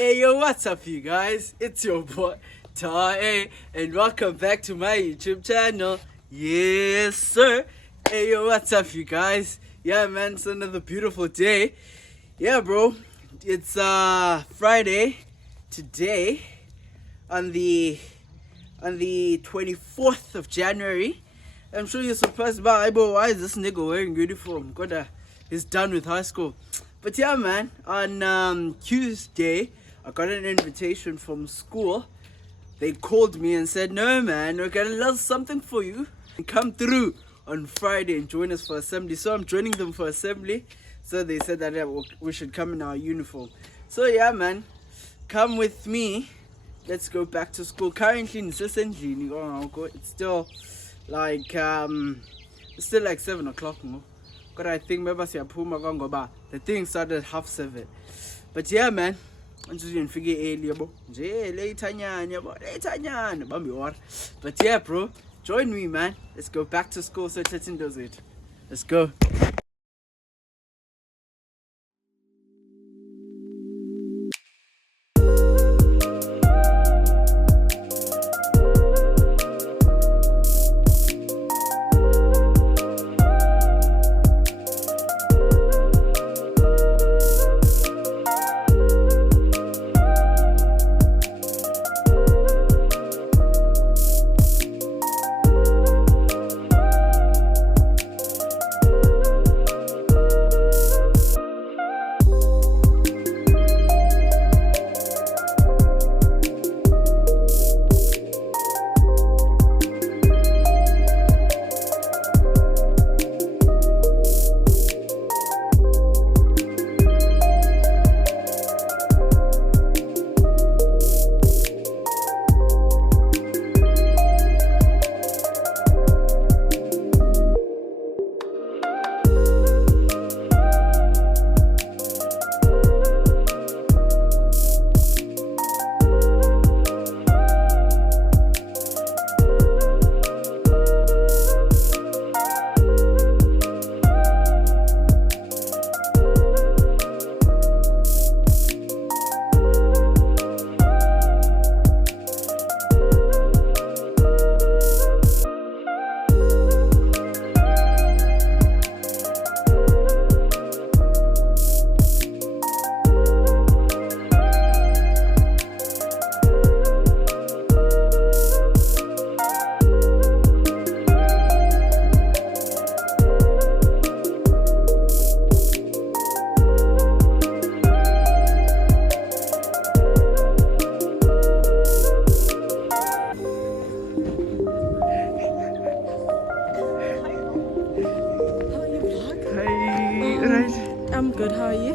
Hey yo, what's up you guys? It's your boy Tae and welcome back to my YouTube channel. Yes sir. Hey yo, what's up you guys? Yeah man, it's another beautiful day. Yeah bro, it's Friday today on the 24th of January. I'm sure you're surprised about why is this nigga wearing uniform? He's done with high school. But yeah man, on Tuesday I got an invitation from school. They called me and said, no man, we're gonna love something for you. Come through on Friday and join us for assembly. So I'm joining them for assembly. So they said that we should come in our uniform. So yeah man, come with me. Let's go back to school. Currently it's still like it's still like 7 o'clock. But I think maybe the thing started at 7:30. But yeah man, I'm just gonna figure earlier, bro. But yeah, bro, join me, man. Let's go back to school. So does it. Let's go. I'm good, how are you?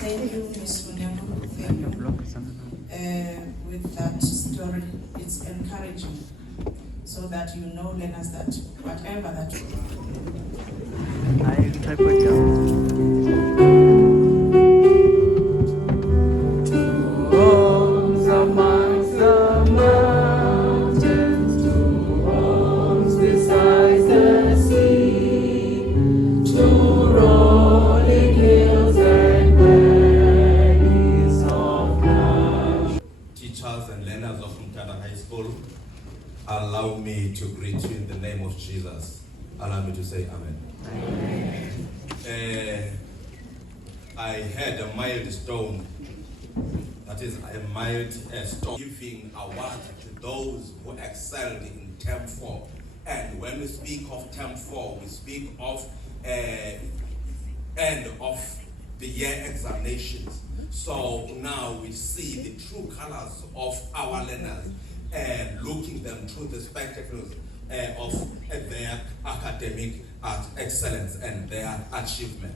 Thank you, Ms. Mudemo. Thank you. With that story, it's encouraging so that you know, learners, that whatever that you and learners of Umtata High School, allow me to greet you in the name of Jesus. Allow me to say amen. Amen. I had a milestone, that is a milestone, giving award to those who excelled in term 4. And when we speak of term 4, we speak of end of the year examinations. So now we see the true colors of our learners and looking them through the spectacles of their academic excellence and their achievement.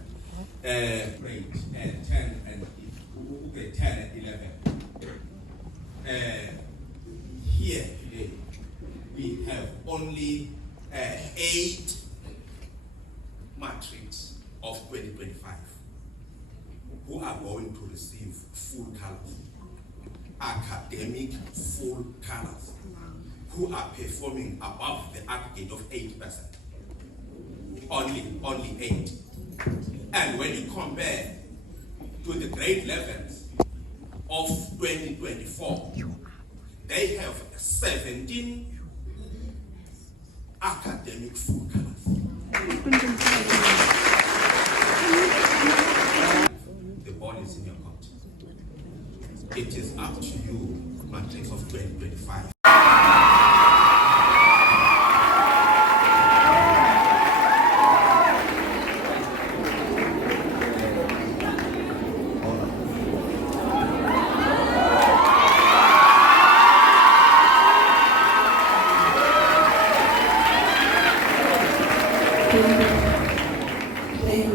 Grade 10 and 11. here today, we have only 8 matrics of 2025 who are going to receive full colors, academic full colors, who are performing above the aggregate of 80%. Only 8. And when you compare to the grade 11s of 2024, they have 17 academic full colors. The ball is in your court. It is up to you, matrix of 2025.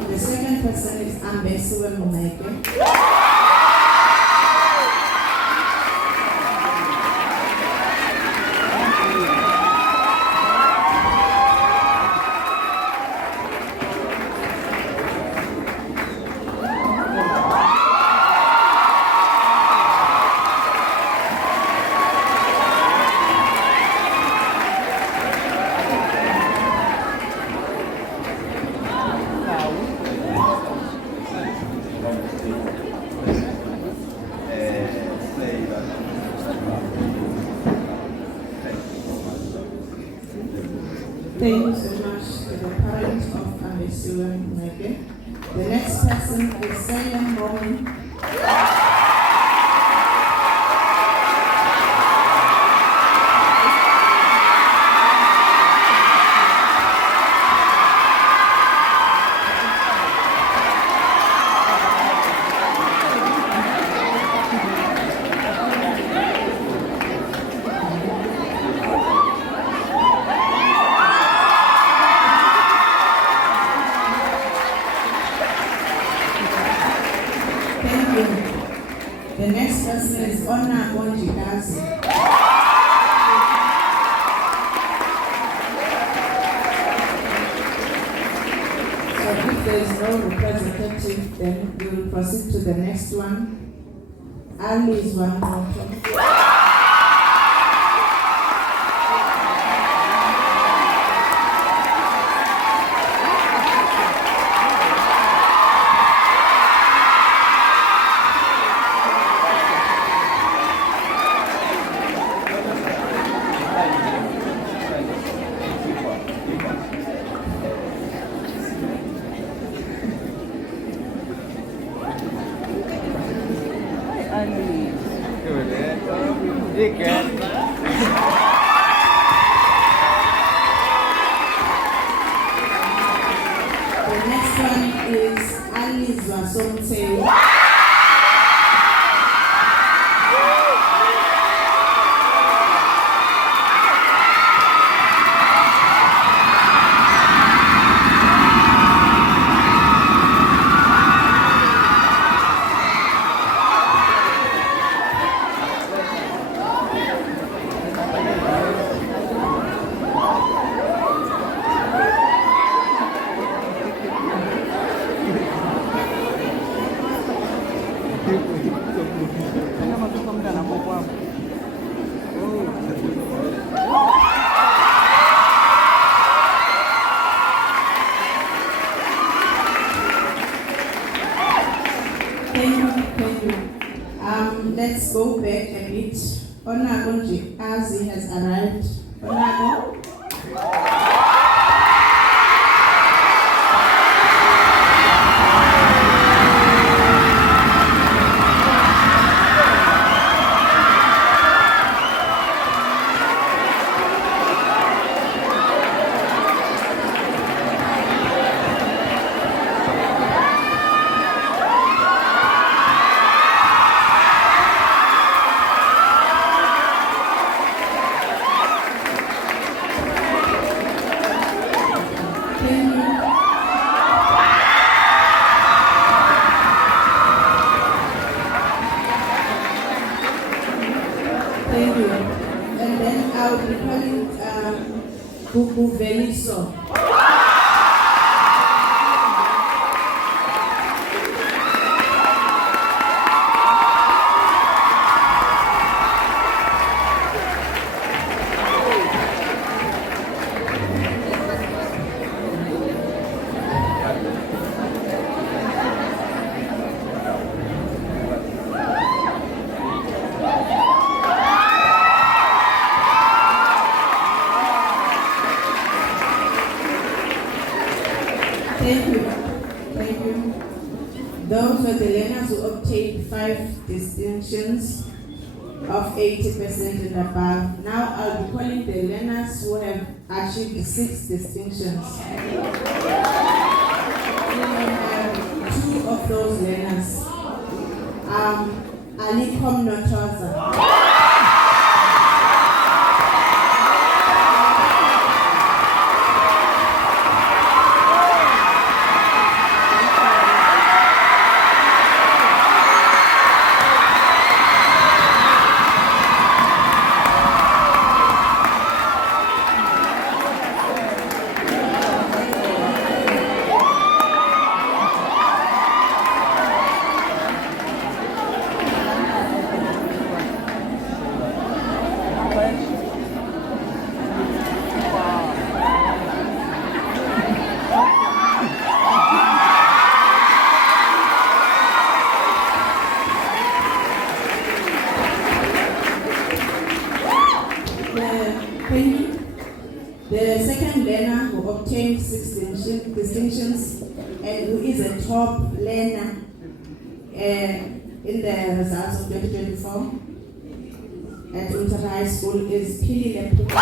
The second person is Umtata. Thank you so much to the parents of Umtata. The next person is Sayan Roman. Thank you. The next person is alizwanqoto. So if there is no representative, then we will proceed to the next one. Alizwanqoto. The next one is alizwanqoto. Thank you. Let's go back a bit. Umtata has arrived. I'll be calling Bubu Veliso. Thank you. Thank you. Those were the learners who obtained 5 distinctions of 80% and above. Now I'll be calling the learners who have achieved 6 distinctions. Two of those learners. Ali Komnotoza. The second learner who obtained 6 distinctions and who is a top learner in the results of 2024 at Umtata High School is Pili Lepuka.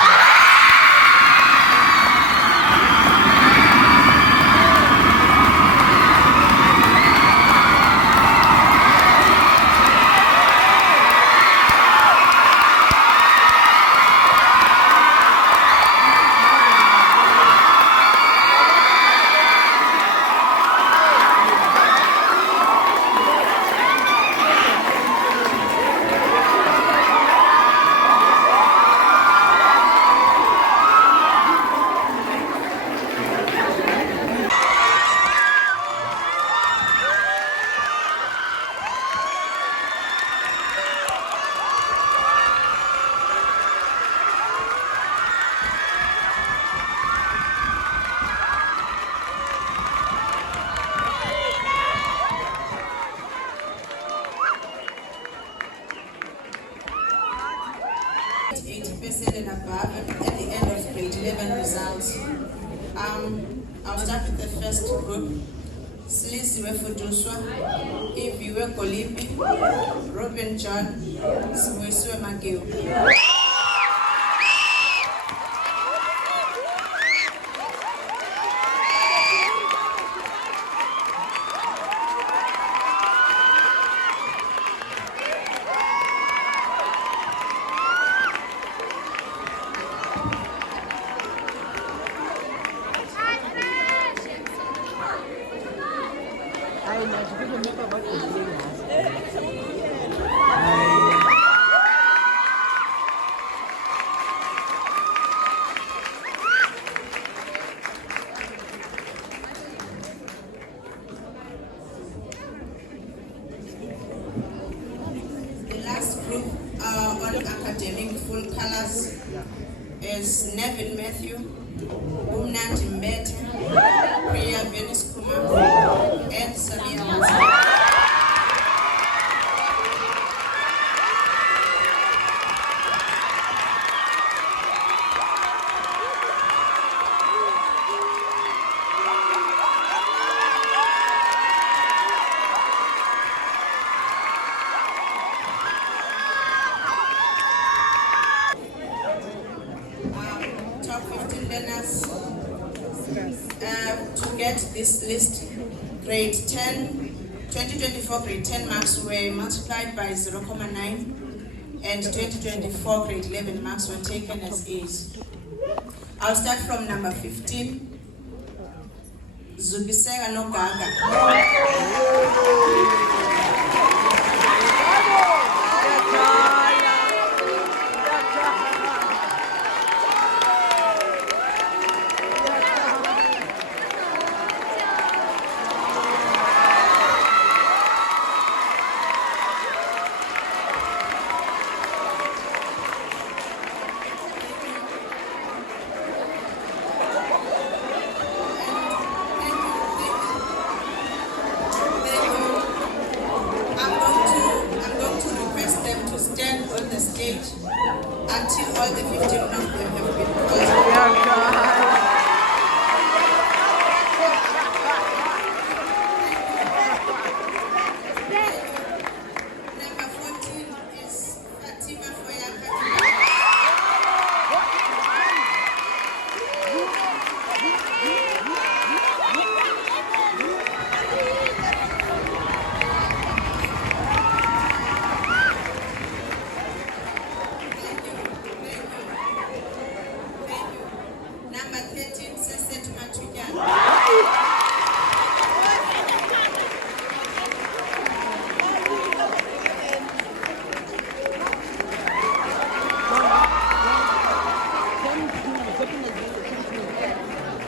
And above at the end of grade 11 results. I'll start with the first group. Silisiwe Fuduswa, Iviwe Kolipi, Robin John, Sibuisiwe Mageu. The last group on academic full colors is Nevin Matthew, Umnandi Mbete, Priya Venice Kumar, and Samia Wazir. Top 15 learners to get this list. Grade 10, 2024 grade 10 marks were multiplied by 0.9 and 2024 grade 11 marks were taken as A's. I'll start from number 15. Zubiseka Nogaga. all the 15 of them have been called. Yeah, God. Number 14 is Fatima Foyaka. Number 13, Seset Matujan.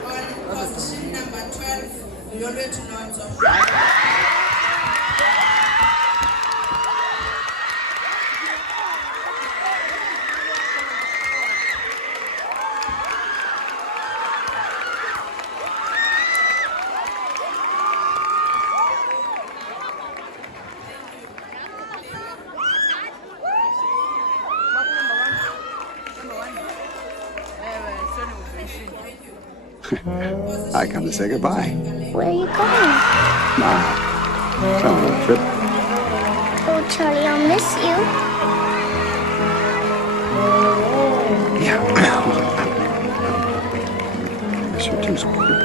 On position number 12, Yolwe Tunonzo. I come to say goodbye. Where are you going? Some little trip. Oh, Charlie, I'll miss you. Yeah. Miss you too, sweetie.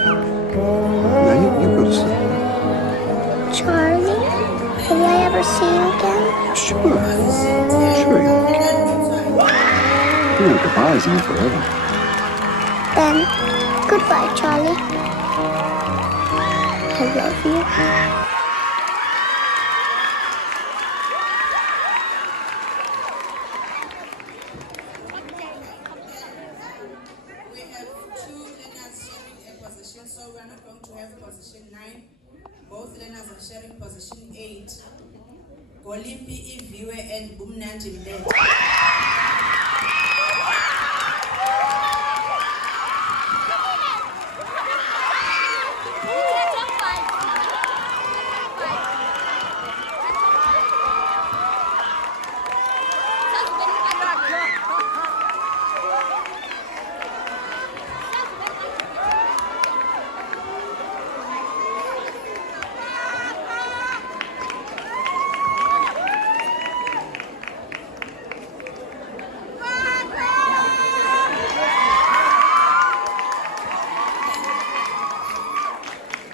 Now you go to sleep. Charlie, will I ever see you again? Sure. Sure you can. You know, goodbyes ain't forever. Then, goodbye, Charlie. I love you. We have two learners sharing a position, so we are not going to have position 9. Both learners are sharing position 8. Golimpi Iviwe and Bumnanji Mdete.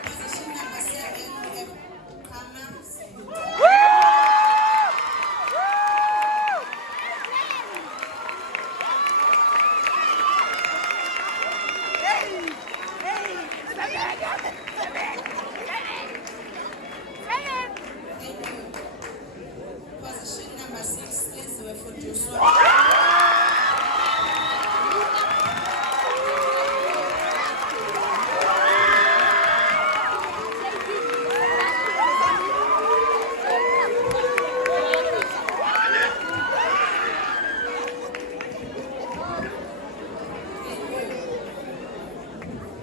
Position number 7, we have Kama. Thank you. Position number 6 is Wefuduswa.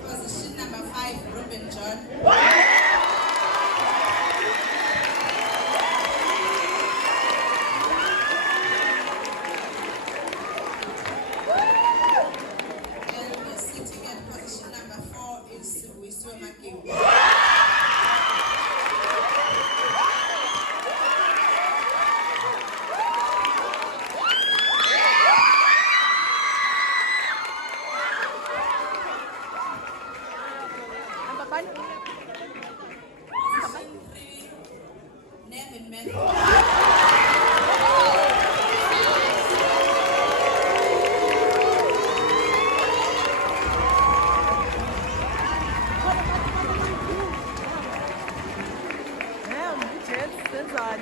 Position number 5, Ruben John. And sitting at position number 4 is Wiswe Makiu. Position 3, Nevin Mentor. Damn, you chance stands on.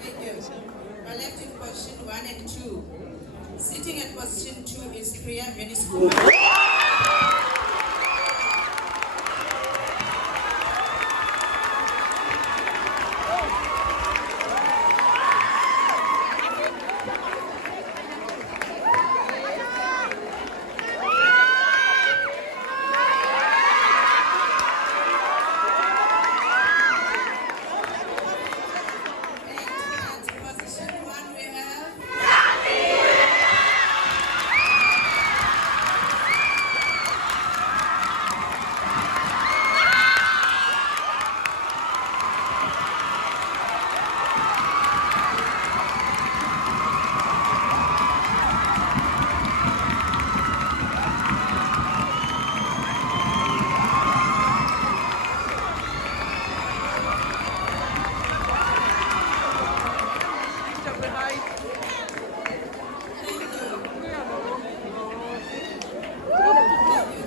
Thank you. We're left in position 1 and 2. Sitting at position 2 is Priya Venisco. At position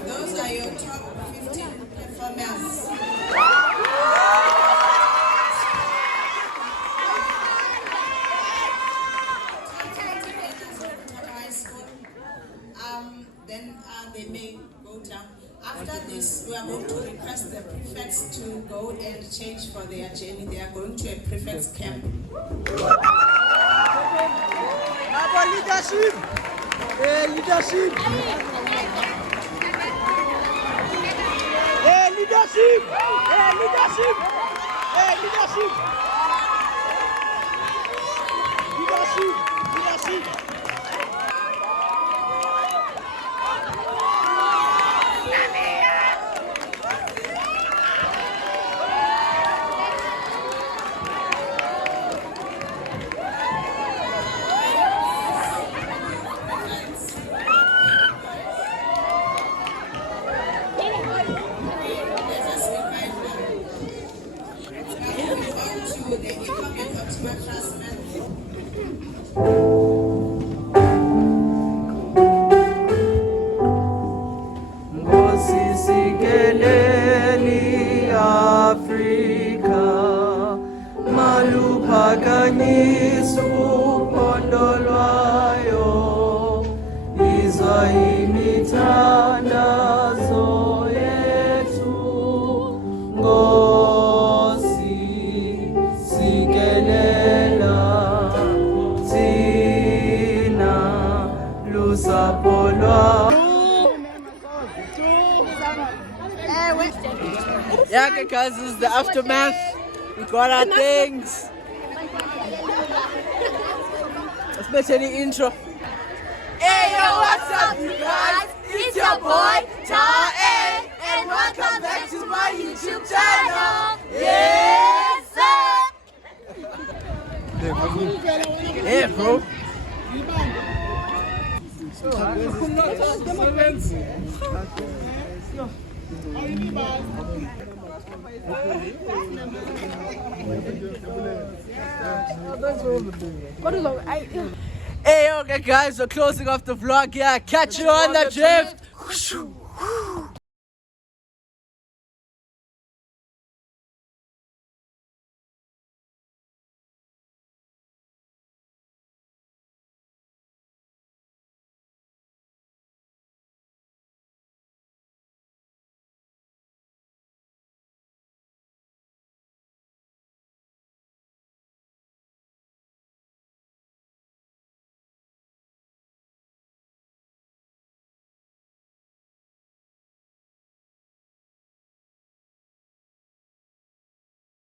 Those are your top 15 performers. High school. Then they may go down. After this, we are going to request the prefects to go and change for their journey. They are going to a prefects camp. Leadership! Leadership! Leadership! Leadership! Leadership! Leadership! Ngosisikeleli Afrika maluphakanyiswa uphondo lwayo izwa imithandazo yethu ngosisikelela thina lusapho lwayo. Yeah, okay, guys, this is the aftermath. We got our things. Especially intro. Hey, yo, what's up, you guys? It's your boy, Ta, and welcome back to my YouTube channel. Yes, sir. Hey, bro. Hey, okay, guys, we're closing off the vlog here. Catch you on the drift.